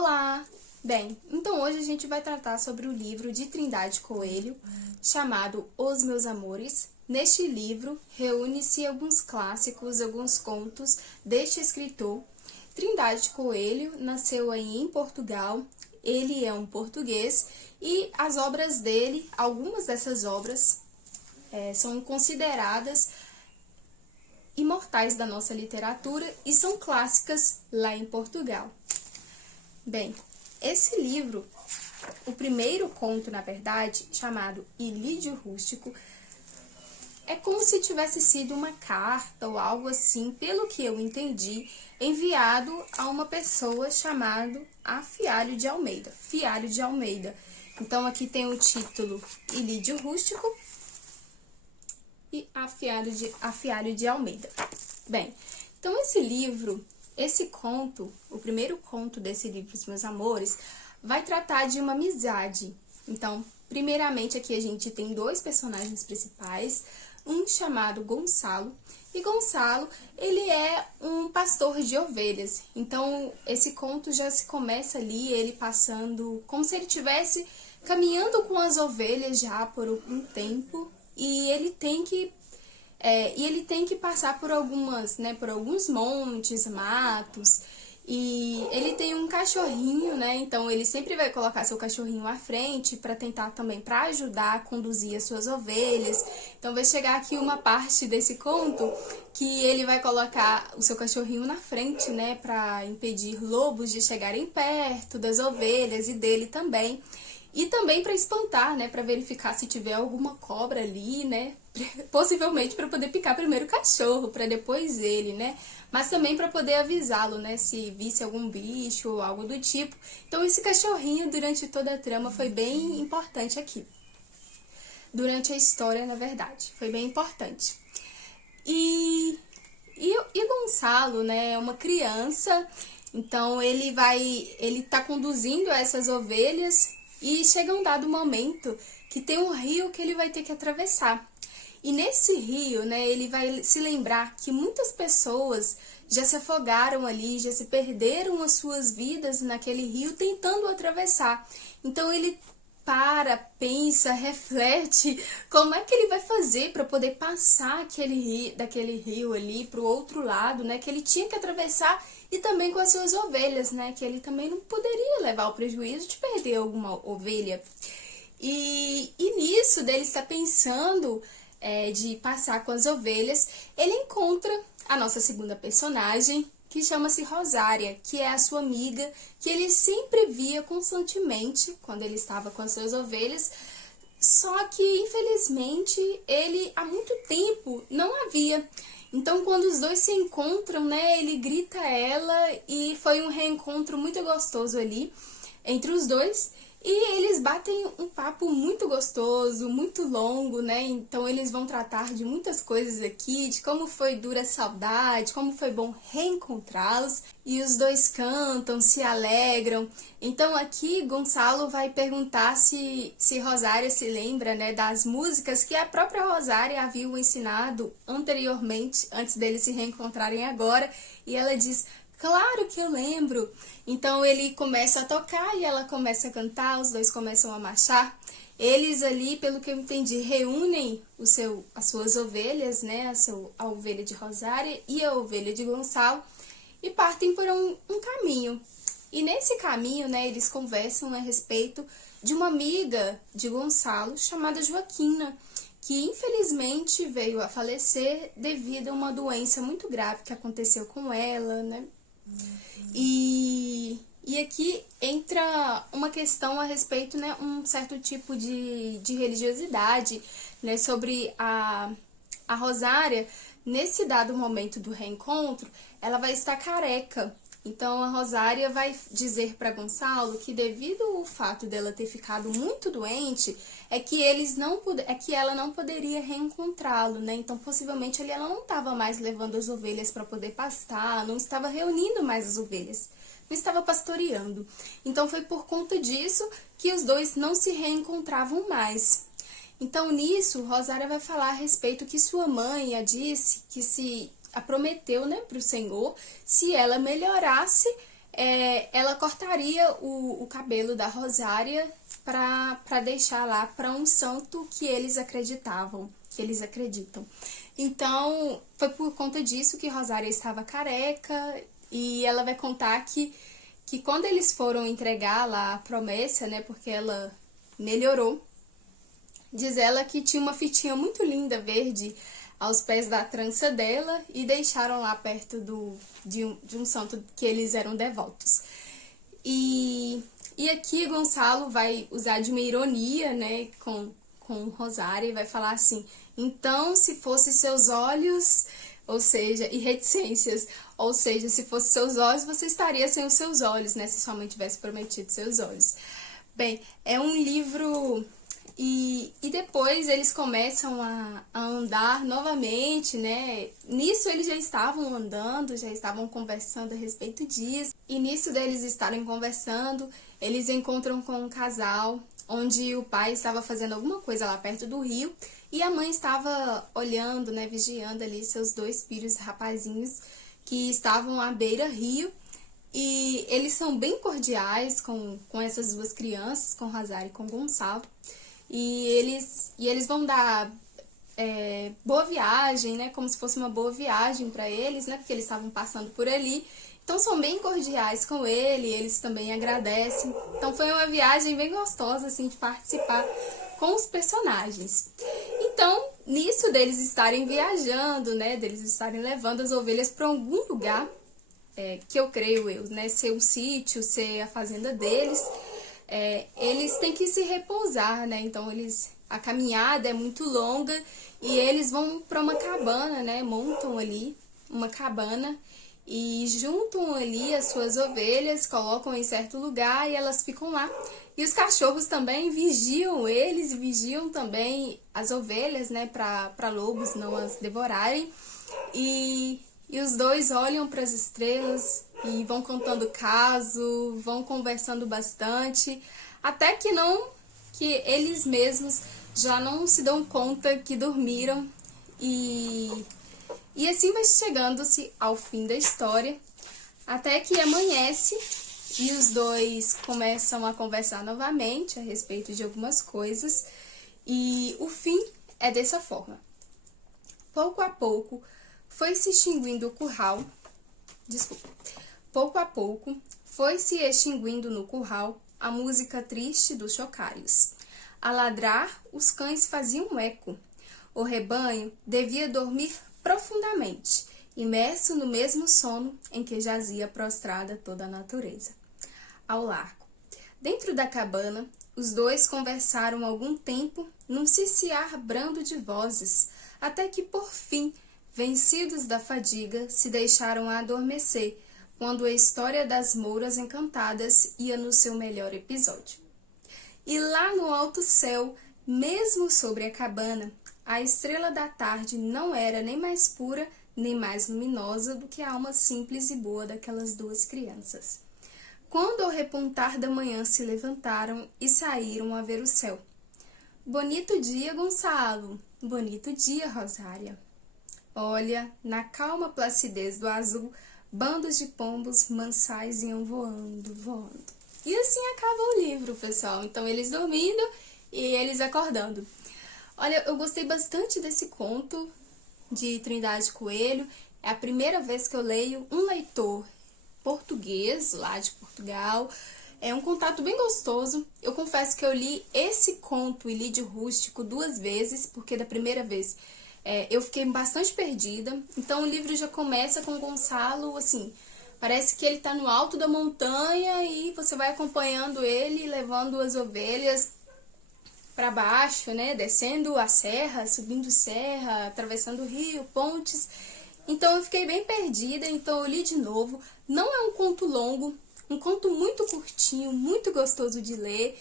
Olá! Bem, então hoje a gente vai tratar sobre o livro de Trindade Coelho, chamado Os Meus Amores. Neste livro, reúne-se alguns clássicos, alguns contos deste escritor. Trindade Coelho nasceu aí em Portugal, ele é um português, e as obras dele, algumas dessas obras, são consideradas imortais da nossa literatura e são clássicas lá em Portugal. Bem, esse livro, o primeiro conto, na verdade, chamado Ilídio Rústico, é como se tivesse sido uma carta ou algo assim, pelo que eu entendi, enviado a uma pessoa chamada Afialho de Almeida. Fialho de Almeida. Então, aqui tem o título Ilídio Rústico e Afialho de Almeida. Bem, então esse livro, esse conto, o primeiro conto desse livro, Os Meus Amores, vai tratar de uma amizade. Então, primeiramente aqui a gente tem dois personagens principais, um chamado Gonçalo, e Gonçalo, ele é um pastor de ovelhas. Então, esse conto já se começa ali, ele passando como se ele estivesse caminhando com as ovelhas já por um tempo, e ele tem que passar por por alguns montes, matos, e ele tem um cachorrinho, né? Então ele sempre vai colocar seu cachorrinho à frente para tentar também para ajudar a conduzir as suas ovelhas. Então vai chegar aqui uma parte desse conto que ele vai colocar o seu cachorrinho na frente, né, para impedir lobos de chegarem perto das ovelhas e dele também. E também para espantar, né, para verificar se tiver alguma cobra ali, né, possivelmente para poder picar primeiro o cachorro, para depois ele, né, mas também para poder avisá-lo, né, se visse algum bicho ou algo do tipo. Então esse cachorrinho durante toda a trama foi bem importante aqui. Durante a história, na verdade, foi bem importante. E Gonçalo, né, é uma criança, então ele tá conduzindo essas ovelhas. E chega um dado momento que tem um rio que ele vai ter que atravessar. E nesse rio, né, ele vai se lembrar que muitas pessoas já se afogaram ali, já se perderam as suas vidas naquele rio tentando atravessar. Então ele pensa, reflete como é que ele vai fazer para poder passar daquele rio ali para o outro lado, né, que ele tinha que atravessar, e também com as suas ovelhas, né, que ele também não poderia levar o prejuízo de perder alguma ovelha. E nisso dele está pensando de passar com as ovelhas, ele encontra a nossa segunda personagem, que chama-se Rosária, que é a sua amiga, que ele sempre via constantemente quando ele estava com as suas ovelhas, só que, infelizmente, ele há muito tempo não a via. Então, quando os dois se encontram, né, ele grita a ela, e foi um reencontro muito gostoso ali entre os dois. E eles batem um papo muito gostoso, muito longo, né? Então eles vão tratar de muitas coisas aqui, de como foi dura a saudade, como foi bom reencontrá-los. E os dois cantam, se alegram. Então aqui Gonçalo vai perguntar se Rosária se lembra, né, das músicas que a própria Rosária havia ensinado anteriormente, antes deles se reencontrarem agora. E ela diz: claro que eu lembro. Então ele começa a tocar e ela começa a cantar, os dois começam a marchar. Eles ali, pelo que eu entendi, reúnem as suas ovelhas, né, a ovelha de Rosária e a ovelha de Gonçalo, e partem por um caminho. E nesse caminho, né, eles conversam a respeito de uma amiga de Gonçalo chamada Joaquina, que infelizmente veio a falecer devido a uma doença muito grave que aconteceu com ela, né? E aqui entra uma questão a respeito, né, um certo tipo de religiosidade, né, sobre a Rosária. Nesse dado momento do reencontro, ela vai estar careca. Então a Rosária vai dizer para Gonçalo que, devido ao fato dela ter ficado muito doente, é que ela não poderia reencontrá-lo, né? Então possivelmente ela não estava mais levando as ovelhas para poder pastar, não estava reunindo mais as ovelhas, não estava pastoreando. Então foi por conta disso que os dois não se reencontravam mais. Então nisso Rosária vai falar a respeito que sua mãe a disse que a prometeu, né, para o Senhor, se ela melhorasse, ela cortaria o cabelo da Rosária para deixar lá para um santo que eles acreditavam, que eles acreditam. Então, foi por conta disso que Rosária estava careca, e ela vai contar que quando eles foram entregar lá a promessa, né, porque ela melhorou, diz ela que tinha uma fitinha muito linda, verde, aos pés da trança dela, e deixaram lá perto de um santo que eles eram devotos. E aqui Gonçalo vai usar de uma ironia, né, com Rosária, e vai falar assim: então, se fosse seus olhos, ou seja, e reticências, ou seja, se fosse seus olhos, você estaria sem os seus olhos, né, se sua mãe tivesse prometido seus olhos. Bem, é um livro. E depois eles começam a andar novamente, né? Nisso eles já estavam andando, já estavam conversando a respeito disso. E nisso deles estarem conversando, eles encontram com um casal, onde o pai estava fazendo alguma coisa lá perto do rio, e a mãe estava olhando, né, vigiando ali seus 2 filhos rapazinhos, que estavam à beira-rio. E eles são bem cordiais com essas 2 crianças, com Rosário e com Gonçalo. E eles vão dar boa viagem, né? Como se fosse uma boa viagem para eles, né? Porque eles estavam passando por ali. Então são bem cordiais com ele, eles também agradecem. Então foi uma viagem bem gostosa, assim, de participar com os personagens. Então, nisso deles estarem viajando, né? Deles estarem levando as ovelhas para algum lugar, que eu creio né? Ser um sítio, ser a fazenda deles. Eles têm que se repousar, né? Então a caminhada é muito longa e eles vão para uma cabana, né? Montam ali uma cabana e juntam ali as suas ovelhas, colocam em certo lugar e elas ficam lá. E os cachorros também vigiam eles, vigiam também as ovelhas, né? Para lobos não as devorarem. E os 2 olham para as estrelas e vão contando caso, vão conversando bastante, até que eles mesmos já não se dão conta que dormiram. E assim vai chegando-se ao fim da história, até que amanhece e os 2 começam a conversar novamente a respeito de algumas coisas, e o fim é dessa forma. Pouco a pouco foi se extinguindo o curral. Pouco a pouco foi se extinguindo no curral a música triste dos chocalhos. A ladrar, os cães faziam eco. O rebanho devia dormir profundamente, imerso no mesmo sono em que jazia prostrada toda a natureza. Ao largo, dentro da cabana, os 2 conversaram algum tempo num ciciar brando de vozes, até que, por fim, vencidos da fadiga, se deixaram adormecer, quando a história das Mouras Encantadas ia no seu melhor episódio. E lá no alto céu, mesmo sobre a cabana, a estrela da tarde não era nem mais pura, nem mais luminosa do que a alma simples e boa daquelas 2 crianças. Quando ao repontar da manhã se levantaram e saíram a ver o céu. Bonito dia, Gonçalo! Bonito dia, Rosária! Olha, na calma placidez do azul, bandos de pombos mansais iam voando, voando. E assim acaba o livro, pessoal. Então, eles dormindo e eles acordando. Olha, eu gostei bastante desse conto de Trindade Coelho. É a primeira vez que eu leio um leitor português, lá de Portugal. É um contato bem gostoso. Eu confesso que eu li esse conto, Ilídio Rústico, 2 vezes, porque da primeira vez eu fiquei bastante perdida. Então o livro já começa com o Gonçalo, assim, parece que ele tá no alto da montanha e você vai acompanhando ele, levando as ovelhas para baixo, né? Descendo a serra, subindo serra, atravessando o rio, pontes. Então eu fiquei bem perdida, então eu li de novo. Não é um conto longo, um conto muito curtinho, muito gostoso de ler.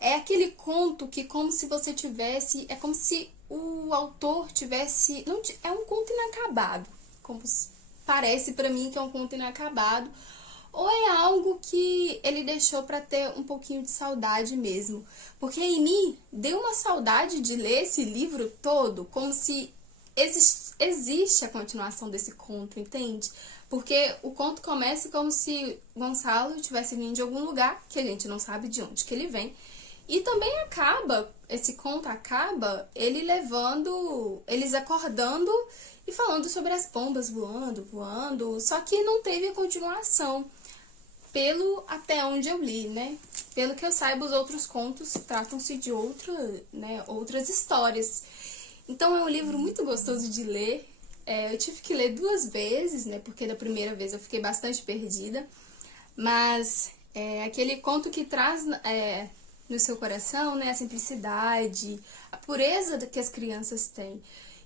É aquele conto que como se você tivesse, é como se o autor tivesse, não, é um conto inacabado, como parece pra mim que é um conto inacabado, ou é algo que ele deixou pra ter um pouquinho de saudade mesmo, porque em mim deu uma saudade de ler esse livro todo, como se existe a continuação desse conto, entende? Porque o conto começa como se Gonçalo tivesse vindo de algum lugar, que a gente não sabe de onde que ele vem. E também esse conto acaba eles acordando e falando sobre as pombas voando, só que não teve a continuação, até onde eu li, né? Pelo que eu saiba, os outros contos tratam-se de outras histórias. Então é um livro muito gostoso de ler. Eu tive que ler 2 vezes, né? Porque da primeira vez eu fiquei bastante perdida. Mas é aquele conto que traz no seu coração, né, a simplicidade, a pureza que as crianças têm.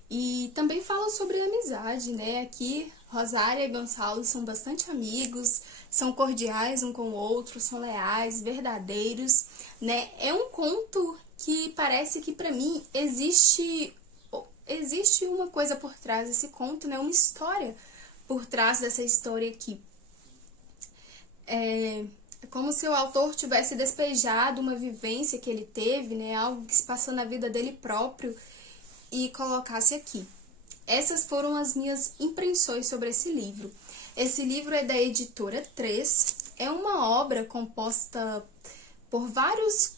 E também fala sobre amizade, né? Aqui, Rosária e Gonçalo são bastante amigos, são cordiais um com o outro, são leais, verdadeiros, né? É um conto que parece que para mim existe uma coisa por trás desse conto, né? Uma história por trás dessa história aqui. É como se o autor tivesse despejado uma vivência que ele teve, né? Algo que se passou na vida dele próprio e colocasse aqui. Essas foram as minhas impressões sobre esse livro. Esse livro é da editora 3, é uma obra composta por vários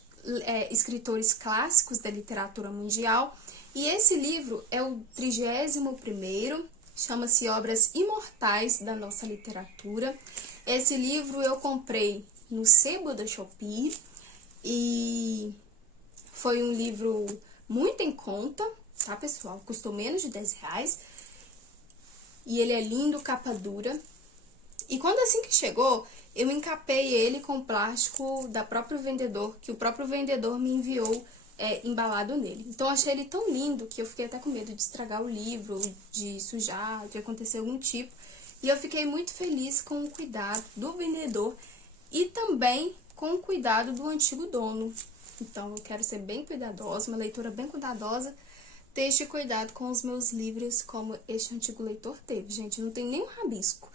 escritores clássicos da literatura mundial, e esse livro é o 31º, chama-se Obras Imortais da Nossa Literatura. Esse livro eu comprei no sebo da Shopee e foi um livro muito em conta, tá, pessoal? Custou menos de R$10 e ele é lindo, capa dura. E quando assim que chegou, eu encapei ele com plástico da próprio vendedor, que o próprio vendedor me enviou embalado nele. Então, achei ele tão lindo que eu fiquei até com medo de estragar o livro, de sujar, de acontecer algum tipo. E eu fiquei muito feliz com o cuidado do vendedor e também com o cuidado do antigo dono. Então, eu quero ser bem cuidadosa, uma leitora bem cuidadosa, ter este cuidado com os meus livros como este antigo leitor teve. Gente, não tem nenhum rabisco.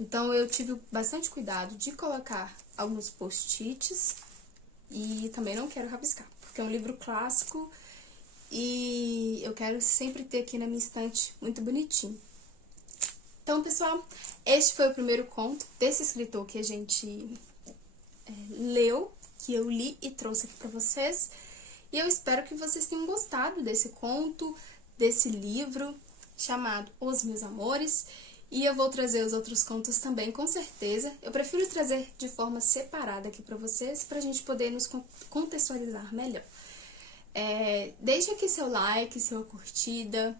Então, eu tive bastante cuidado de colocar alguns post-its e também não quero rabiscar, porque é um livro clássico e eu quero sempre ter aqui na minha estante muito bonitinho. Então, pessoal, este foi o primeiro conto desse escritor que a gente leu, que eu li e trouxe aqui pra vocês. E eu espero que vocês tenham gostado desse conto, desse livro chamado Os Meus Amores. E eu vou trazer os outros contos também, com certeza. Eu prefiro trazer de forma separada aqui pra vocês, pra gente poder nos contextualizar melhor. Deixe aqui seu like, sua curtida,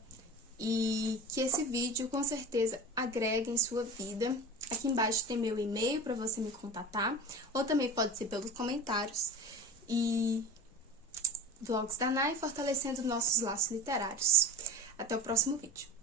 e que esse vídeo com certeza agregue em sua vida. Aqui embaixo tem meu e-mail para você me contatar, ou também pode ser pelos comentários. E Vlogs da Nai, fortalecendo nossos laços literários. Até o próximo vídeo.